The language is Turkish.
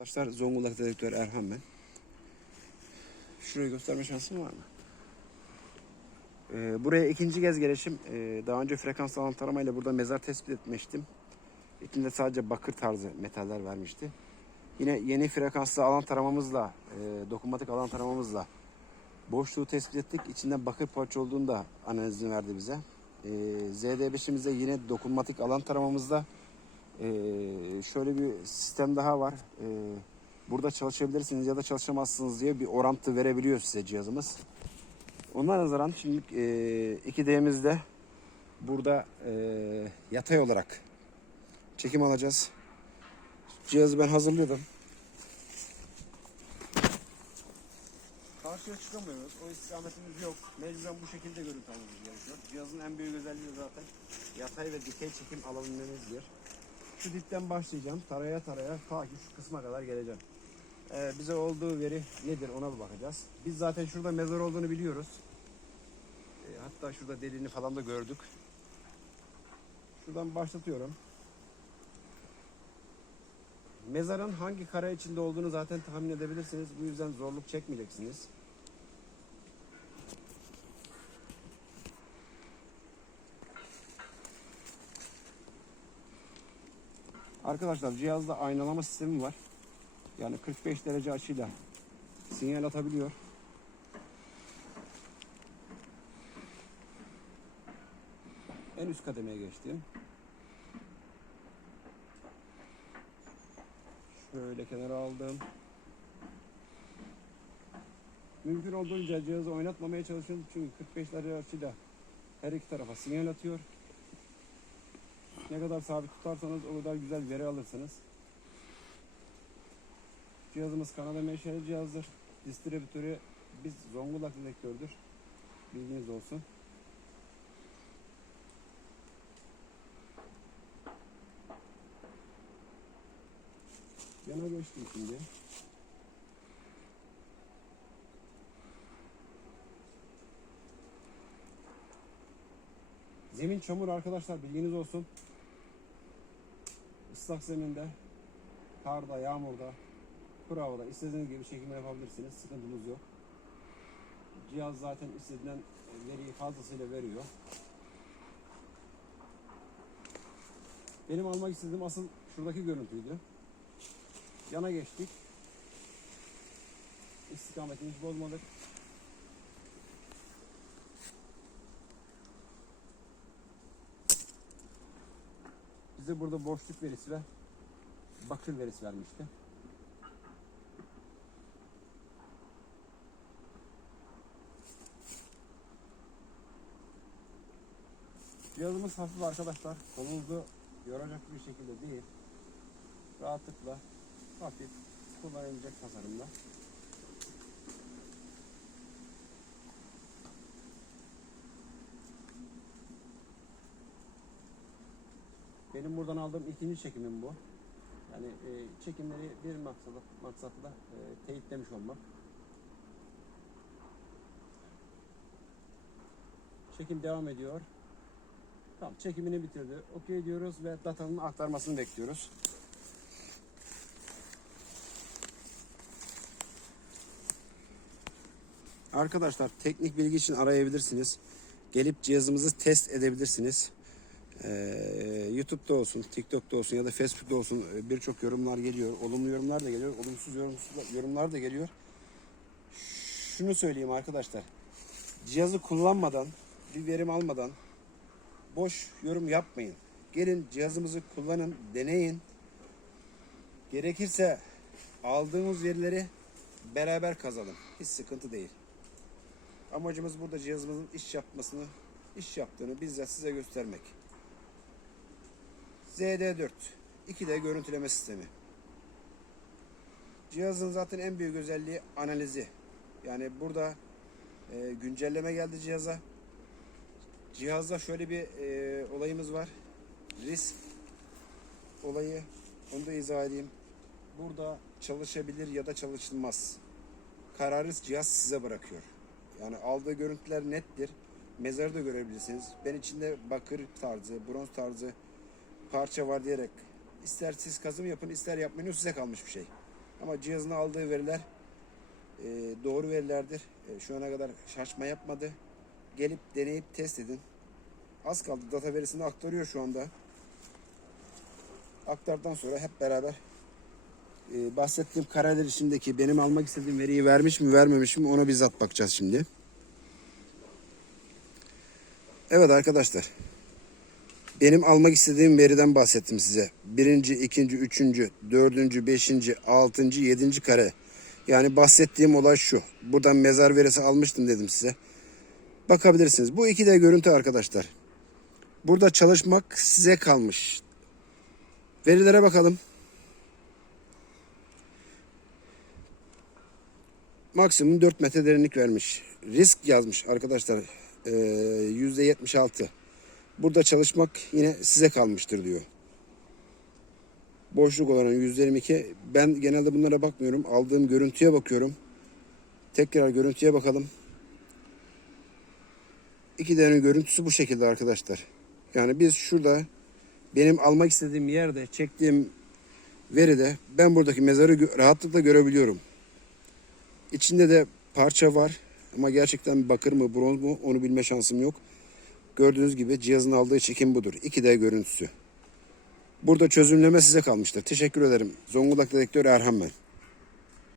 Arkadaşlar Zonguldak dedektör Erhan ben. Şurayı gösterme şansım var mı? Ee, buraya ikinci kez gelişim. Ee, daha önce frekans alan taramayla burada mezar tespit etmiştim. İçinde sadece bakır tarzı metaller vermişti. Yine yeni frekanslı alan taramamızla, e, dokunmatik alan taramamızla boşluğu tespit ettik. İçinde bakır parça olduğunu da analizini verdi bize. Ee, ZD5'imizde yine dokunmatik alan taramamızda ee, şöyle bir sistem daha var. Ee, burada çalışabilirsiniz ya da çalışamazsınız diye bir orantı verebiliyor size cihazımız. Ona nazaran şimdi e, 2D'mizde burada e, yatay olarak çekim alacağız. Cihazı ben hazırlıyordum. Karşıya çıkamıyoruz. O istikametimiz yok. Mecburen bu şekilde görüntü almamız gerekiyor. Cihazın en büyük özelliği zaten yatay ve dikey çekim alabilmemizdir. Şu dipten başlayacağım. Taraya taraya ta ki şu kısma kadar geleceğim. Ee, bize olduğu veri nedir ona bir bakacağız. Biz zaten şurada mezar olduğunu biliyoruz. Ee, hatta şurada deliğini falan da gördük. Şuradan başlatıyorum. Mezarın hangi kare içinde olduğunu zaten tahmin edebilirsiniz. Bu yüzden zorluk çekmeyeceksiniz. Arkadaşlar cihazda aynalama sistemi var. Yani 45 derece açıyla sinyal atabiliyor. En üst kademeye geçtim. Şöyle kenara aldım. Mümkün olduğunca cihazı oynatmamaya çalışın çünkü 45 derece açıyla her iki tarafa sinyal atıyor. Ne kadar sabit tutarsanız o kadar güzel veri alırsınız. Cihazımız Kanada menşeli cihazdır. Distribütörü biz Zonguldak detektördür. Bilginiz olsun. Yana geçtim şimdi. Zemin çamur arkadaşlar bilginiz olsun. Islak zeminde, karda, yağmurda, kuru havada istediğiniz gibi çekim yapabilirsiniz. Sıkıntımız yok. Cihaz zaten istediğinden veriyi fazlasıyla veriyor. Benim almak istediğim asıl şuradaki görüntüydü. Yana geçtik. İstikametini hiç bozmadık. Bize burada boşluk verisi ve bakır verisi vermişti. Cihazımız hafif arkadaşlar. Kolunuzu yoracak bir şekilde değil. Rahatlıkla hafif kullanabilecek tasarımda. Benim buradan aldığım ikinci çekimim bu. Yani e, çekimleri bir maksatla, maksatla e, teyitlemiş olmak. Çekim devam ediyor. Tamam çekimini bitirdi. Okey diyoruz ve datanın aktarmasını bekliyoruz. Arkadaşlar teknik bilgi için arayabilirsiniz. Gelip cihazımızı test edebilirsiniz. Ee, YouTube'da olsun, TikTok'ta olsun ya da Facebook'ta olsun e, birçok yorumlar geliyor. Olumlu yorumlar da geliyor, olumsuz yorumlar da geliyor. Şunu söyleyeyim arkadaşlar. Cihazı kullanmadan, bir verim almadan boş yorum yapmayın. Gelin cihazımızı kullanın, deneyin. Gerekirse aldığımız verileri beraber kazalım. Hiç sıkıntı değil. Amacımız burada cihazımızın iş yapmasını, iş yaptığını bizzat size göstermek. ZD4 2D görüntüleme sistemi. Cihazın zaten en büyük özelliği analizi. Yani burada e, güncelleme geldi cihaza. Cihazda şöyle bir e, olayımız var. Risk olayı. Onu da izah edeyim. Burada çalışabilir ya da çalışılmaz. Kararı cihaz size bırakıyor. Yani aldığı görüntüler nettir. Mezarı da görebilirsiniz. Ben içinde bakır tarzı, bronz tarzı parça var diyerek ister siz kazım yapın ister yapmayın size kalmış bir şey. Ama cihazın aldığı veriler e, doğru verilerdir. E, şu ana kadar şaşma yapmadı. Gelip deneyip test edin. Az kaldı. Data verisini aktarıyor şu anda. Aktardan sonra hep beraber e, bahsettiğim kareler içindeki benim almak istediğim veriyi vermiş mi vermemiş mi ona bizzat bakacağız şimdi. Evet arkadaşlar. Benim almak istediğim veriden bahsettim size. Birinci, ikinci, üçüncü, dördüncü, beşinci, altıncı, yedinci kare. Yani bahsettiğim olay şu. Buradan mezar verisi almıştım dedim size. Bakabilirsiniz. Bu iki de görüntü arkadaşlar. Burada çalışmak size kalmış. Verilere bakalım. Maksimum 4 metre derinlik vermiş. Risk yazmış arkadaşlar. Ee, %76. Burada çalışmak yine size kalmıştır diyor. Boşluk olanın %22. Ben genelde bunlara bakmıyorum. Aldığım görüntüye bakıyorum. Tekrar görüntüye bakalım. İki derin görüntüsü bu şekilde arkadaşlar. Yani biz şurada benim almak istediğim yerde çektiğim veride ben buradaki mezarı rahatlıkla görebiliyorum. İçinde de parça var ama gerçekten bakır mı bronz mu onu bilme şansım yok. Gördüğünüz gibi cihazın aldığı çekim budur. 2D görüntüsü. Burada çözümleme size kalmıştır. Teşekkür ederim. Zonguldak Dedektör Erhan ben.